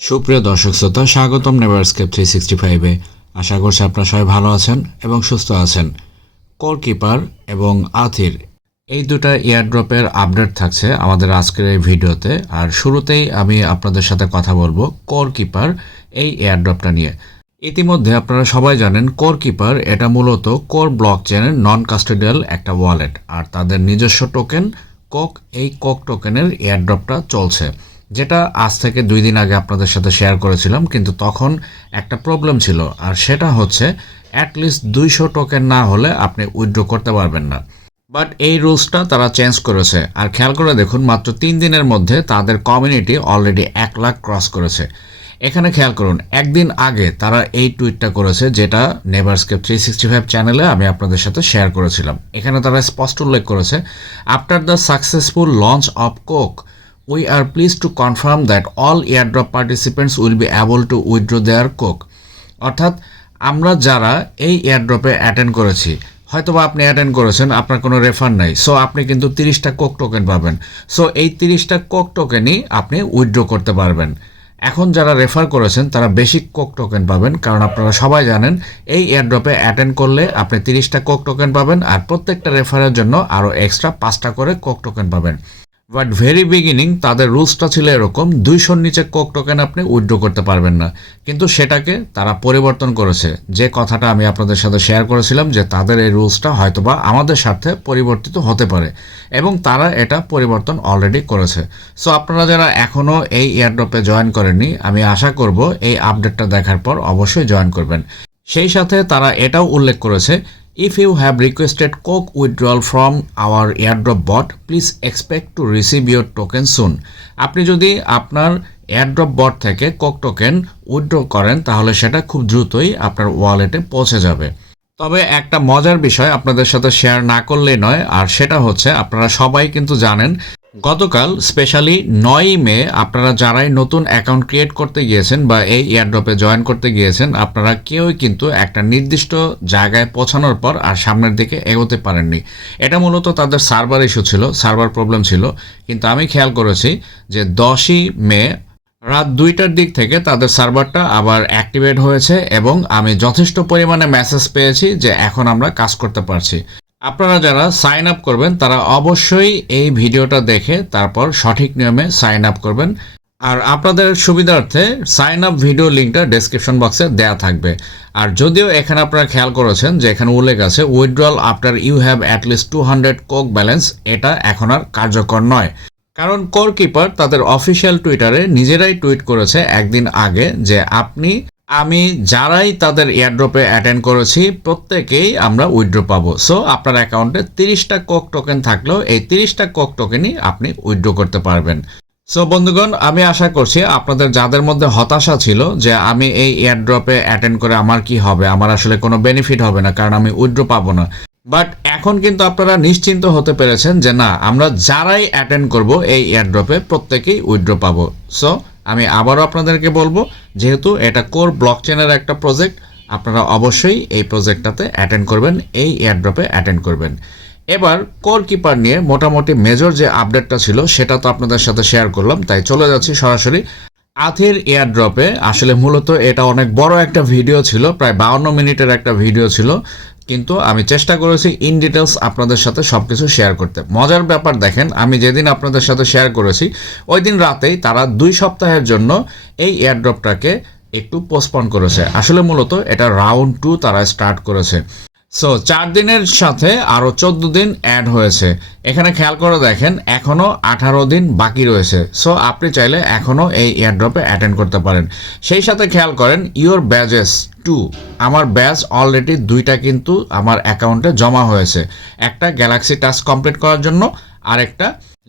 সুপ্রিয় দর্শক শ্রোতা, স্বাগতম নেভারস্কেপ থ্রি সিক্সটি ফাইভে আশা করছি আপনারা সবাই ভালো আছেন এবং সুস্থ আছেন। কোর কিপার এবং আথির এই দুটা এয়ারড্রপের আপডেট থাকছে আমাদের আজকের এই ভিডিওতে। আর শুরুতেই আমি আপনাদের সাথে কথা বলব কোর কিপার এই এয়ারড্রপটা নিয়ে। ইতিমধ্যে আপনারা সবাই জানেন কোর কিপার এটা মূলত কোর ব্লক চেনের নন কাস্টোডিয়াল একটা ওয়ালেট আর তাদের নিজস্ব টোকেন কোক, এই কোক টোকেনের এয়ারড্রপটা চলছে। যেটা আজ থেকে দুই দিন আগে আপনাদের সাথে শেয়ার করেছিলাম, কিন্তু তখন একটা প্রবলেম ছিল, আর সেটা হচ্ছে অ্যাটলিস্ট দুইশো টোকেন না হলে আপনি উইথড্র করতে পারবেন না। বাট এই রুলসটা তারা চেঞ্জ করেছে, আর খেয়াল করে দেখুন, মাত্র তিন দিনের মধ্যে তাদের কমিউনিটি অলরেডি এক লাখ ক্রস করেছে। এখানে খেয়াল করুন, একদিন আগে তারা এই টুইটটা করেছে, যেটা নেভারস্কেপ থ্রি সিক্সটি ফাইভ চ্যানেলে আমি আপনাদের সাথে শেয়ার করেছিলাম। এখানে তারা স্পষ্ট উল্লেখ করেছে after the successful launch of coke we are pleased to confirm that all airdrop participants will be able to withdraw their coke. অর্থাৎ, আমরা যারা এই এয়ারড্রপে অ্যাটেন্ড করেছি, হয়তোবা আপনি অ্যাটেন্ড করেছেন, আপনার কোনো রেফার নাই। সো আপনি কিন্তু তিরিশটা কোক টোকেন পাবেন। সো এই তিরিশটা কোক টোকেনই আপনি উইথড্র করতে পারবেন। এখন যারা রেফার করেছেন, তারা বেশি কোক টোকেন পাবেন, কারণ আপনারা সবাই জানেন, এই এয়ারড্রপে অ্যাটেন্ড করলে আপনি তিরিশটা কোক টোকেন পাবেন আর প্রত্যেকটা রেফারের জন্য আরও এক্সট্রা পাঁচটা করে কোক টোকেন পাবেন। বাট ভেরি বিগিনিং তাদের রুলসটা ছিল এরকম, দুইশোর নিচে কোক টোকেন আপনি উইথড্র করতে পারবেন না। কিন্তু সেটাকে তারা পরিবর্তন করেছে। যে কথাটা আমি আপনাদের সাথে শেয়ার করেছিলাম, যে তাদের এই রুলসটা হয়তোবা আমাদের স্বার্থে পরিবর্তিত হতে পারে। এবং তারা এটা পরিবর্তন অলরেডি করেছে। সো আপনারা যারা এখনও এই এয়ারড্রপে জয়েন করেননি, আমি আশা করব এই আপডেটটা দেখার পর অবশ্যই জয়েন করবেন। সেই সাথে তারা এটাও উল্লেখ করেছে If you have requested Coke withdrawal from our airdrop bot, please expect to receive your token soon. আপনি যদি আপনার এয়ারড্রপ বট থেকে কোক টোকেন উইথড্র করেন তাহলে সেটা খুব দ্রুতই আপনার ওয়ালেটে পৌঁছে যাবে তবে একটা মজার বিষয় আপনাদের সাথে শেয়ার না করলেই নয় আর সেটা হচ্ছে আপনারা সবাই কিন্তু জানেন গতকাল স্পেশালি নয়ই মে, আপনারা যারাই নতুন অ্যাকাউন্ট ক্রিয়েট করতে গিয়েছেন বা এই এয়ারড্রপে জয়েন করতে গিয়েছেন, আপনারা কেউই কিন্তু একটা নির্দিষ্ট জায়গায় পৌঁছানোর পর আর সামনের দিকে এগোতে পারেননি। এটা মূলত তাদের সার্ভার ইস্যু ছিল সার্ভার প্রবলেম ছিল। কিন্তু আমি খেয়াল করেছি যে দশই মে রাত দুইটার দিক থেকে তাদের সার্ভারটা আবার অ্যাক্টিভেট হয়েছে এবং আমি যথেষ্ট পরিমাণে মেসেজ পেয়েছি যে এখন আমরা কাজ করতে পারছি। আপনারা যারা সাইন আপ করবেন, তারা অবশ্যই এই ভিডিওটা দেখে তারপর সঠিক নিয়মে সাইন আপ করবেন। আর আপনাদের সুবিধার্থে সাইন আপ ভিডিও লিঙ্কটা ডেসক্রিপশন বক্সে দেয়া থাকবে। আর যদিও এখানে আপনারা খেয়াল করেছেন যে এখানে উল্লেখ আছে withdrawal after you have at least two hundred coke balance এটা এখন আর কার্যকর নয়। কারণ কোর কিপার তাদের অফিসিয়াল টুইটারে নিজেরাই টুইট করেছে একদিন আগে যে আপনি আমি যারাই তাদের এয়ারড্রপে অ্যাটেন্ড করেছি, প্রত্যেকেই আমরা উইথড্র পাবো। সো আপনার অ্যাকাউন্টে তিরিশটা কোক টোকেন থাকলেও এই তিরিশটা কোক টোকেনই আপনি উইথড্র করতে পারবেন। সো বন্ধুগণ, আমি আশা করছি আপনাদের যাদের মধ্যে হতাশা ছিল যে আমি এই এয়ারড্রপে অ্যাটেন্ড করে আমার কি হবে, আমার আসলে কোনো বেনিফিট হবে না, কারণ আমি উইড্রো পাবো না। বাট এখন কিন্তু আপনারা নিশ্চিন্ত হতে পেরেছেন যে না, আমরা যারাই অ্যাটেন্ড করব এই এয়ারড্রপে প্রত্যেকেই উইথড্র পাবো। সো আমি আবারও আপনাদেরকে বলব যেহেতু এটা কোর ব্লক চেনের একটা প্রজেক্ট আপনারা অবশ্যই এই প্রজেক্টটাতে অ্যাটেন্ড করবেন, এই এয়ারড্রপে অ্যাটেন্ড করবেন। এবার কোর কিপার নিয়ে মোটামুটি মেজর যে আপডেটটা ছিল, সেটা তো আপনাদের সাথে শেয়ার করলাম, তাই চলে যাচ্ছি সরাসরি। আথের এয়ারড্রপে আসলে মূলত এটা অনেক বড় একটা ভিডিও ছিল, প্রায় বাউন্ন মিনিটের একটা ভিডিও ছিল, কিন্তু আমি চেষ্টা করেছি ইন ডিটেলস আপনাদের সাথে সব কিছু শেয়ার করতে। মজার ব্যাপার দেখেন, আমি যেদিন আপনাদের সাথে শেয়ার করেছি ওই দিন রাতেই তারা দুই সপ্তাহের জন্য এই এয়ারড্রপটাকে একটু পোস্টপন করেছে। আসলে মূলত এটা রাউন্ড টু তারা স্টার্ট করেছে। সো চার দিনের সাথে আরও চোদ্দ দিন অ্যাড হয়েছে। এখানে খেয়াল করে দেখেন এখনও আঠারো দিন বাকি রয়েছে। সো আপনি চাইলে এখনও এই এয়ারড্রপে অ্যাটেন্ড করতে পারেন। সেই সাথে খেয়াল করেন ইওর ব্যাজেস টু আমার ব্যাজ অলরেডি দুইটা কিন্তু আমার অ্যাকাউন্টে জমা হয়েছে। একটা গ্যালাক্সি টাস্ক কমপ্লিট করার জন্য আরেকটা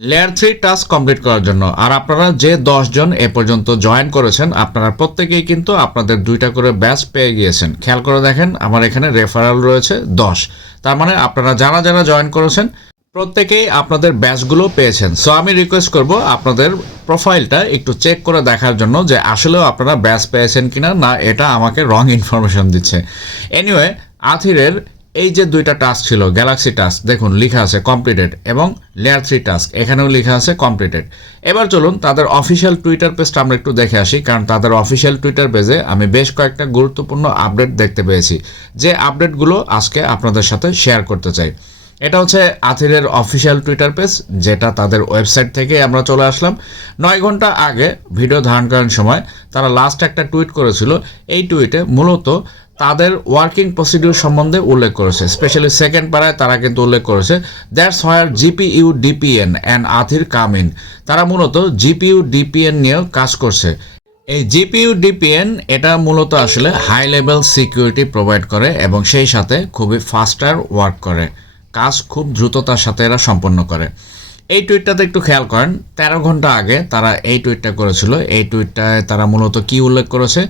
লেয়ার থ্রি টাস্ক কমপ্লিট করার জন্য। আর আপনারা যে জন এ পর্যন্ত জয়েন করেছেন, আপনারা প্রত্যেকেই কিন্তু আপনাদের দুইটা করে ব্যাচ পেয়ে গিয়েছেন। খেয়াল করে দেখেন, আমার এখানে রেফারেল রয়েছে দশ। তার মানে আপনারা যারা যারা জয়েন করেছেন, প্রত্যেকেই আপনাদের ব্যাচগুলো পেয়েছেন। সো আমি রিকোয়েস্ট করব আপনাদের প্রোফাইলটা একটু চেক করে দেখার জন্য যে আসলেও আপনারা ব্যাচ পেয়েছেন কিনা, না এটা আমাকে রং ইনফরমেশন দিচ্ছে। এনিওয়ে আথিরের এই যে দুইটা টাস্ক ছিল গ্যালাক্সি টাস্ক দেখুন, লেখা আছে কমপ্লিটেড এবং লেয়ার থ্রি টাস্ক এখানেও লেখা আছে কমপ্লিটেড এবার চলুন তাদের অফিসিয়াল টুইটার পেজটা আমরা একটু দেখে আসি, কারণ তাদের অফিসিয়াল টুইটার পেজে আমি বেশ কয়েকটা গুরুত্বপূর্ণ আপডেট দেখতে পেয়েছি। যে আপডেটগুলো আজকে আপনাদের সাথে শেয়ার করতে চাই। এটা হচ্ছে আথিরের অফিসিয়াল টুইটার পেজ যেটা তাদের ওয়েবসাইট থেকে আমরা চলে আসলাম। নয় ঘণ্টা আগে ভিডিও ধারণ করার সময়, তারা লাস্ট একটা টুইট করেছিল। এই টুইটে মূলত তাদের ওয়ার্কিং প্রসিডিউর সম্বন্ধে উল্লেখ করেছে। স্পেশালি সেকেন্ড পাড়ায় তারা কিন্তু উল্লেখ করেছে। That's where GPU DPN and Aethir come in তারা মূলত জিপিইউ ডিপিএন নিয়েও কাজ করছে। এই জিপিইউ ডিপিএন এটা মূলত আসলে হাই লেভেল সিকিউরিটি প্রোভাইড করে এবং সেই সাথে খুবই ফাস্টার ওয়ার্ক করে। কাজ খুব দ্রুততার সাথে এরা সম্পন্ন করে। এই টুইটটাতে একটু খেয়াল করেন, তেরো ঘণ্টা আগে তারা এই টুইটটা করেছিল। এই টুইটটায় তারা মূলত কি উল্লেখ করেছে?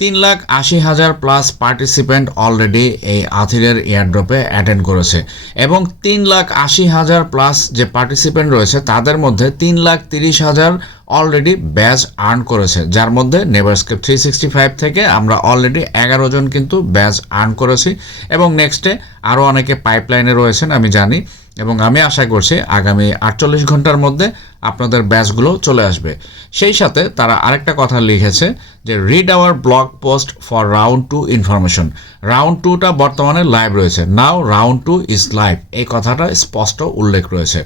তিন লাখ আশি হাজার প্লাস পার্টিসিপেন্ট অলরেডি এই আথিরের এয়ারড্রপে অ্যাটেন্ড করেছে এবং তিন লাখ আশি হাজার প্লাস যে পার্টিসিপেন্ট রয়েছে তাদের মধ্যে তিন লাখ তিরিশ হাজার অলরেডি ব্যাজ আর্ন করেছে, যার মধ্যে নেভারস্কেপ থ্রি সিক্সটি ফাইভ থেকে আমরা অলরেডি এগারো জন কিন্তু ব্যাজ আর্ন করেছি এবং নেক্সটে আরও অনেকে পাইপলাইনে রয়েছেন, আমি জানি। এবং আমি আশা করছি আগামী আটচল্লিশ ঘণ্টার মধ্যে আপনাদের ব্যাচগুলো চলে আসবে। সেই সাথে তারা আরেকটা কথা লিখেছে যে read our blog post for round two information round টুটা বর্তমানে লাইভ রয়েছে। Now round two is live এই কথাটা স্পষ্ট উল্লেখ রয়েছে।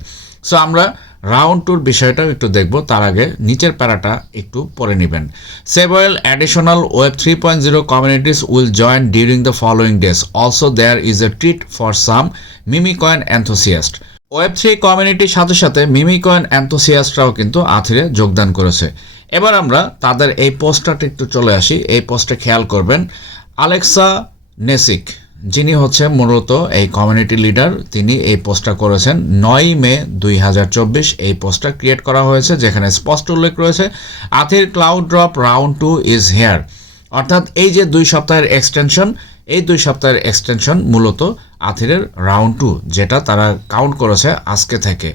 সো আমরা রাউন্ড টুর বিষয়টাও একটু দেখব, তার আগে নিচের প্যারাটা একটু পড়ে নেবেন। Several additional web three point zero communities will join during the following days also there is a treat for some memecoin enthusiast web three কমিউনিটির সাথে সাথে মিমিকয়েন অ্যান্থোসিয়াস্টরাও কিন্তু আথিরে যোগদান করেছে। এবার আমরা তাদের এই পোস্টারটা একটু চলে আসি। এই পোস্টে খেয়াল করবেন আলেক্সা নেসিক যিনি হচ্ছে মূলত এই কমিউনিটি লিডার তিনি এই পোস্টটা করেছেন নয় মে দুই হাজার চব্বিশ। এই পোস্টটা ক্রিয়েট করা হয়েছে, যেখানে স্পষ্ট উল্লেখ রয়েছে, Aethir cloud drop round two is here অর্থাৎ এই যে দুই সপ্তাহের এক্সটেনশন এই দুই সপ্তাহের এক্সটেনশন মূলত আথিরের রাউন্ড টু যেটা তারা কাউন্ট করেছে আজকে থেকে।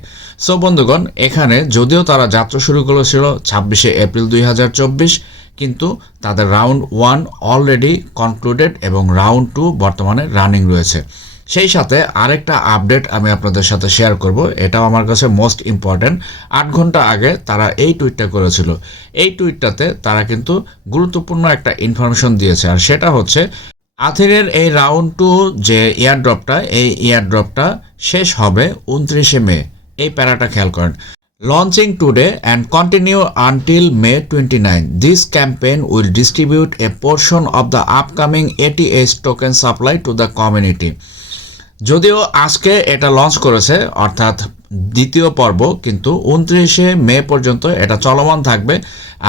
সো বন্ধুগণ, এখানে যদিও তারা যাত্রা শুরু করেছিল ছাব্বিশে এপ্রিল দুই হাজার চব্বিশ কিন্তু তাদের রাউন্ড ওয়ান অলরেডি কনক্লুডেড এবং রাউন্ড টু বর্তমানে রানিং রয়েছে। সেই সাথে আরেকটা আপডেট আমি আপনাদের সাথে শেয়ার করব, এটাও আমার কাছে মোস্ট ইম্পর্ট্যান্ট আট ঘণ্টা আগে তারা এই টুইটটা করেছিল। এই টুইটটাতে তারা কিন্তু গুরুত্বপূর্ণ একটা ইনফরমেশন দিয়েছে, আর সেটা হচ্ছে, আথিরের এই রাউন্ড টু যে এয়ারড্রপটা, এই এয়ারড্রপটা শেষ হবে উনত্রিশে মে। এই প্যারাটা খেয়াল করেন। Launching today and continue until May 29, this campaign will distribute a portion of the upcoming ATH token supply to the community. যদিও আজকে এটা লঞ্চ করেছে অর্থাৎ দ্বিতীয় পর্ব কিন্তু উনত্রিশে মে পর্যন্ত এটা চলমান থাকবে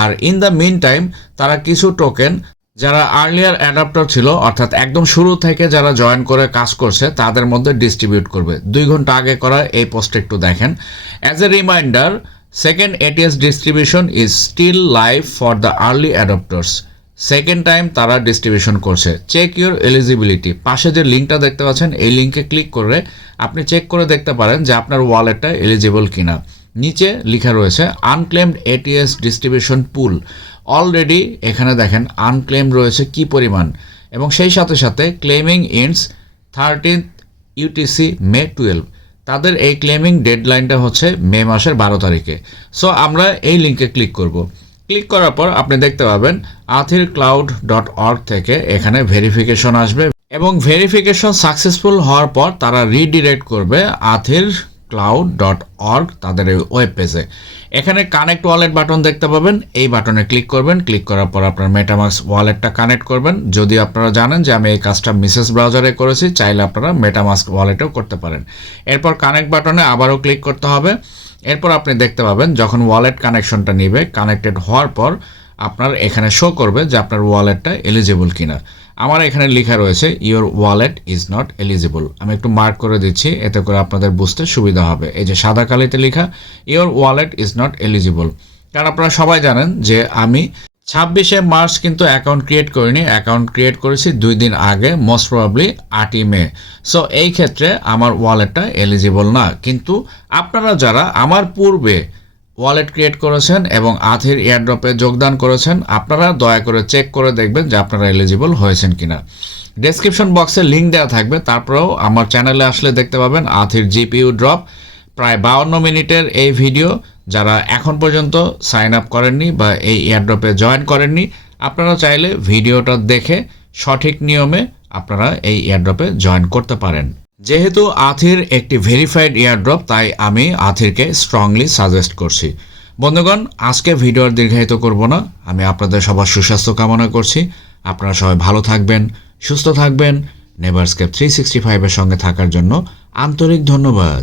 আর ইন দ্য মিন টাইম তারা কিছু টোকেন যারা আর্লিয়ার অ্যাডাপ্টার ছিল, অর্থাৎ একদম শুরু থেকে যারা জয়েন করে কাজ করছে, তাদের মধ্যে ডিস্ট্রিবিউট করবে। দুই ঘণ্টা আগে করা এই পোস্টে একটু দেখেন। As a reminder second ATS distribution is still live for the early adapters second time তারা ডিস্ট্রিবিউশন করছে। চেক ইউর এলিজিবিলিটি পাশে যে লিঙ্কটা দেখতে পাচ্ছেন, এই লিঙ্কে ক্লিক করে আপনি চেক করে দেখতে পারেন যে আপনার ওয়ালেটটা এলিজিবল কিনা। নিচে লেখা রয়েছে unclaimed ATS distribution pool already এখানে দেখেন আনক্লেম রয়েছে কি পরিমাণ? এবং সেই সাথে সাথে claiming ends thirteenth UTC May twelve তাদের এই ক্লেমিং ডেডলাইনটা হচ্ছে মে মাসের বারো তারিখে। সো আমরা এই লিঙ্কে ক্লিক করব। ক্লিক করার পর আপনি দেখতে পাবেন আথির ক্লাউড ডট অর্গ থেকে এখানে ভেরিফিকেশন আসবে। এবং ভেরিফিকেশন সাকসেসফুল হওয়ার পর তারা রিডিরেক্ট করবে আথির ক্লাউড ডট অর্গ তাদের এই ওয়েব পেজে এখানে কানেক্ট ওয়ালেট বাটন দেখতে পাবেন, এই বাটনে ক্লিক করবেন ক্লিক করার পর আপনার মেটামাক্স ওয়ালেটটা কানেক্ট করবেন। যদি আপনারা জানেন যে আমি এই কাজটা মিসেস ব্রাউজারে করেছি, চাইলে আপনারা মেটামাস্ক ওয়ালেটেও করতে পারেন। এরপর কানেক্ট বাটনে আবারও ক্লিক করতে হবে। এরপর আপনি দেখতে পাবেন, যখন ওয়ালেট কানেকশনটা নিবে কানেক্টেড হওয়ার পর আপনার এখানে শো করবে যে আপনার ওয়ালেটটা এলিজিবল কিনা। আমার এখানে লেখা রয়েছে your wallet is not eligible আমি একটু মার্ক করে দিচ্ছি, এতে করে আপনাদের বুঝতে সুবিধা হবে। এই যে সাদা কালিতে লেখা your wallet is not eligible কারণ আপনারা সবাই জানেন যে আমি ছাব্বিশে মার্চ কিন্তু অ্যাকাউন্ট ক্রিয়েট করিনি। অ্যাকাউন্ট ক্রিয়েট করেছি দুই দিন আগে মোস্ট প্রবাবলি আটই মে। সো এই ক্ষেত্রে আমার ওয়ালেটটা এলিজিবল না। কিন্তু আপনারা যারা, আমার পূর্বে ওয়ালেট ক্রিয়েট করেছেন এবং আথির এয়ারড্রপে যোগদান করেছেন। আপনারা দয়া করে চেক করে দেখবেন যে আপনারা এলিজিবল হয়েছেন কিনা। ডেসক্রিপশন বক্সে লিঙ্ক দেওয়া থাকবে। তারপরেও আমার চ্যানেলে আসলে দেখতে পাবেন আথির জিপিইউ ড্রপ প্রায় বাউন্ন মিনিটের এই ভিডিও যারা এখন পর্যন্ত সাইন আপ করেননি বা এই এয়ারড্রপে জয়েন করেননি, আপনারা চাইলে ভিডিওটা দেখে সঠিক নিয়মে আপনারা এই এয়ারড্রপে জয়েন করতে পারেন। যেহেতু আথির একটি ভেরিফাইড এয়ারড্রপ তাই আমি আথিরকে স্ট্রংলি সাজেস্ট করছি। বন্ধুগণ, আজকে ভিডিও আর দীর্ঘায়িত করব না। আমি আপনাদের সবার সুস্বাস্থ্য কামনা করছি। আপনারা সবাই ভালো থাকবেন, সুস্থ থাকবেন নেভারস্কেপ থ্রি সিক্সটি ফাইভের সঙ্গে থাকার জন্য আন্তরিক ধন্যবাদ।